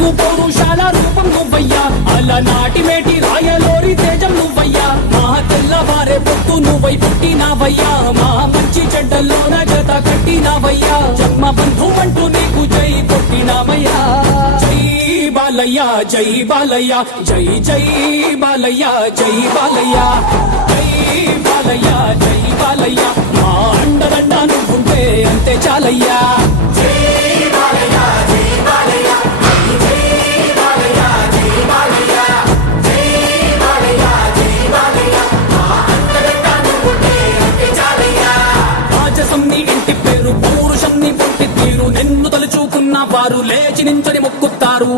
తెలుగు పౌరుషాల రూపం నువ్వయ్యా, అలనాటి మేటి రాయలోరి తేజం నువ్వయ్యా, మా తెల్లవారే పొత్తు నువ్వై పుట్టినావయ్యా, మా మంచి చెడ్డల్లోన జత కట్టినావయ్యా, జన్మ బంధువంటూ నీకు జై కొట్టినామయ్యా. జై బాలయ్య జై బాలయ్య జై జై బాలయ్య జై బాలయ్య జై బాలయ్య జై బాలయ్య, మా అండదండ నువ్వుంటే అంతే చాలయ్యా. ఇంటి పేరు పౌరుషం నీ పుట్టి తీరు, నిన్ను తలుచుకున్న వారు లేచి నించని మొక్కుతారు.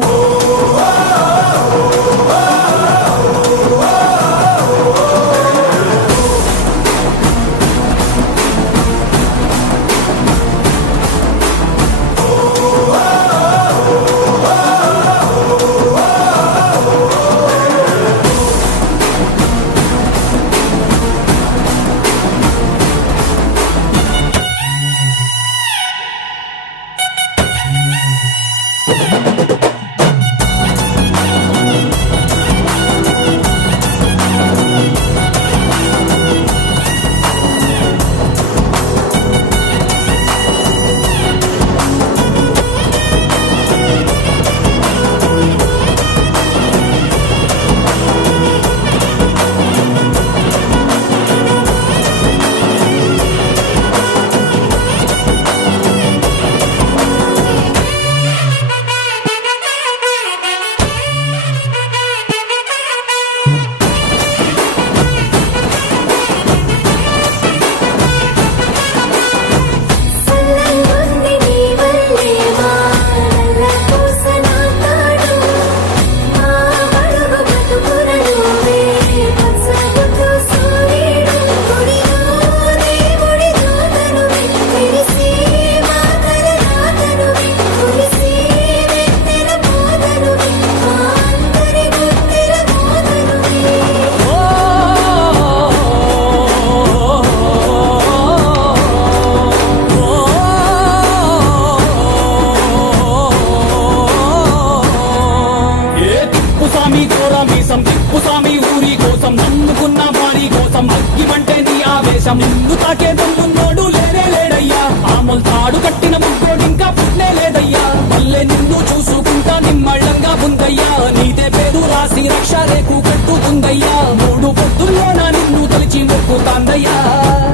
తిప్పుస్వామి ఊరి కోసం నమ్ముకున్న వారి కోసం అగ్గిమంటే నీ ఆవేశం, నిన్ను తాకే దమ్మున్నోడు లేనే లేడయ్యా, ఆమల్ తాడు కట్టిన ముగ్గోడు ఇంకా పుట్నే లేదయ్యా, మళ్ళీ నిన్ను చూసుకుంటా నిమ్మళ్ళంగా ఉందయ్యా, నీదే పేరు రాసి రక్ష రేకు కట్టుకుందయ్యా, మూడు పొద్దుల్లోన నిన్ను తలిచి మొక్కుతాందయ్యా.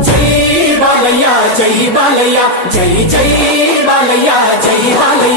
జై బాలయ్య జై బాలయ్య జై జై బాలయ్య జై బాలయ్య.